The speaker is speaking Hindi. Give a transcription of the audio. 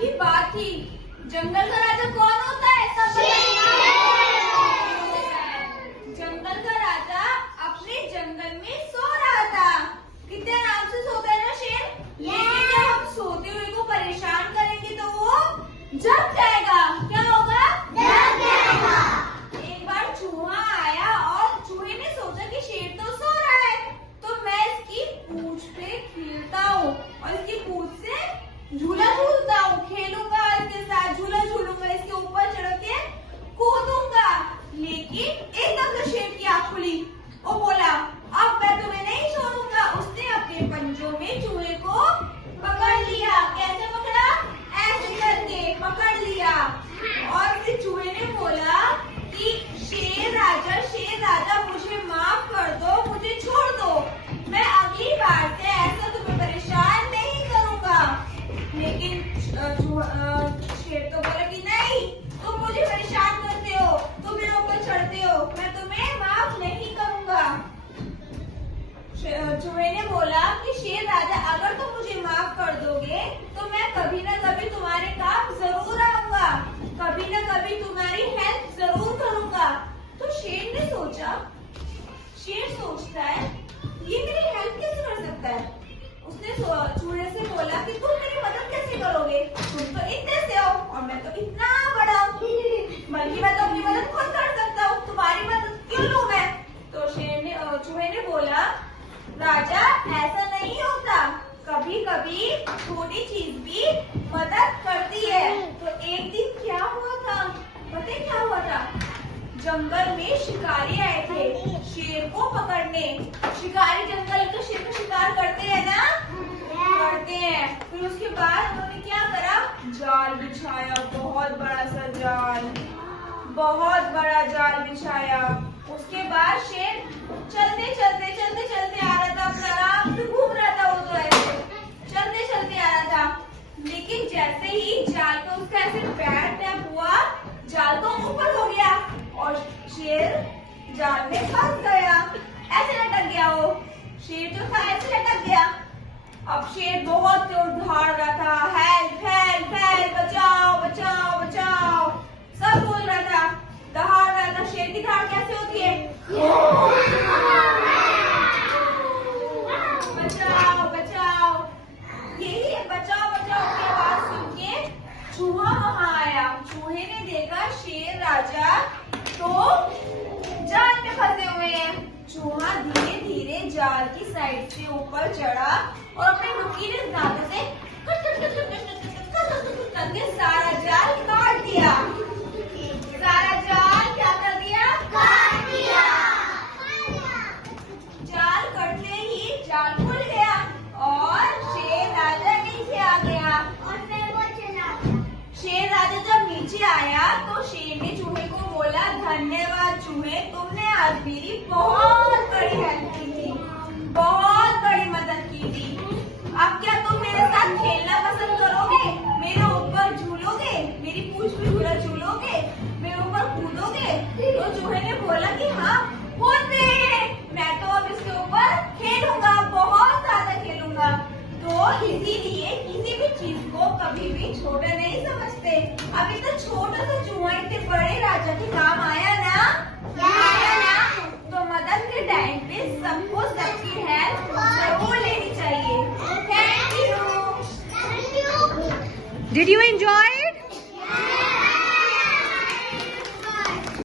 की बात थी। जंगल का राजा कौन होता है? सब जंगल का राजा अपने जंगल में सो रहा था। कितने आराम से सोता है ना शेर। लेकिन जब हम सोते हुए को परेशान करेंगे तो वो जग जाएगा। क्या होगा? जग जाएगा। एक बार चूहा आया और चूहे ने सोचा कि शेर तो सो रहा है, तो मैं इसकी पूंछ पे खेलता हूँ और इसकी पूंछ से झूला झूलता हूँ, खेलूंगा इसके साथ, झूला झूलूंगा, इसके ऊपर चढ़ के कूदूंगा। लेकिन एकदम से शेर की आंख खुली। वो बोला, अब मैं तुम्हें नहीं छोड़ूंगा। उसने अपने पंजों में चूहे को पकड़ लिया। कैसे पकड़ा? ऐसे करके पकड़ लिया। और फिर चूहे ने बोला कि शेर राजा मुझे माफ कर दो, मुझे छोड़ दो, मैं अगली बार से ऐसा तुम्हें परेशान नहीं करूंगा। लेकिन शेर तो बोला कि नहीं, तुम मुझे परेशान करते हो, तुम मेरे ऊपर चढ़ते हो, मैं तुम्हें माफ नहीं करूंगा। चूहे ने बोला कि शेर राजा, अगर तुम मुझे माफ कर दोगे तो मैं कभी न कभी तुम्हारे काम जरूर आऊंगा, कभी न कभी तुम्हारी हेल्प जरूर करूंगा। तो शेर ने सोचा, शेर सोचता है ये मेरी हेल्प कैसे कर सकता है। उसने चूहे से बोला कि तुम मेरी मदद कैसे करोगे, तुम तो इतने से हो और मैं तो इतना बड़ा हूँ, बल्कि मैं तो अपनी मदद खुद कर सकता हूँ, तुम्हारी मदद क्यों लूं मैं। तो चूहे ने बोला, राजा ऐसा नहीं होता, कभी कभी छोटी चीज भी मदद करती है। तो एक दिन क्या हुआ था, पता है क्या हुआ था? जंगल में शिकारी आए थे शेर को पकड़ने। शिकारी जंगल के शेर का शिकार करते हैं ना, करते हैं। फिर उसके बाद उन्होंने क्या करा? जाल बिछाया, बहुत बड़ा सा जाल, बहुत बड़ा जाल बिछाया। उसके बाद शेर चलते आ रहा था, अपना आराम से घूम रहा था। वो तो ऐसे चलते आ रहा था। लेकिन जैसे ही जाल पे उसका ऐसे पैर टैप हुआ, जाल तो ऊपर हो गया और शेर जाल में फंस गया। ऐसे लटक गया वो शेर जो था, ऐसे लटक गया। अब शेर बहुत जोर दहाड़ रहा था, हेल्प हेल्प हेल्प, बचाओ बचाओ बचाओ, सब बोल रहा था, दहाड़ रहा था। शेर की दहाड़ कैसे होती है? बचाओ बचाओ, यही बचाओ बचाओ की आवाज सुन के चूहा वहां आया। चूहे ने देखा शेर राजा तो जाल में फंसे हुए हैं। चूहा धीरे धीरे जाल की साइड से ऊपर चढ़ा और अपने नुकीले दांतों से करके सारा जाल काट दिया। सारा जाल क्या कर दिया? काट दिया। जाल कटते ही जाल खुल गया और शेर राजा नीचे आ गया। और फिर वो चला। शेर राजा जब नीचे आया तो शेर ने चूहे को बोला, धन्यवाद चूहे, तुमने आज मेरी बहुत बड़ी हेल्प की थी, बहुत बड़ी मदद की थी। अब क्या तुम मेरे साथ खेलना पसंद करोगे? मेरे ऊपर झूलोगे, मेरी पूंछ पे झूला झूलोगे, मेरे ऊपर कूदोगे? तो चूहे ने बोला कि हाँ होते, मैं तो अब इसके ऊपर खेलूंगा, बहुत ज्यादा खेलूंगा। तो इसीलिए किसी भी चीज को कभी भी छोटा नहीं समझते। अब इतना छोटा सा चूहा इतने बड़े राजा के काम आया ना, आया ना। तो मदद के टाइम पे सबको सबकी हेल्प जरूर लेनी चाहिए। Thank you. Did you enjoy it?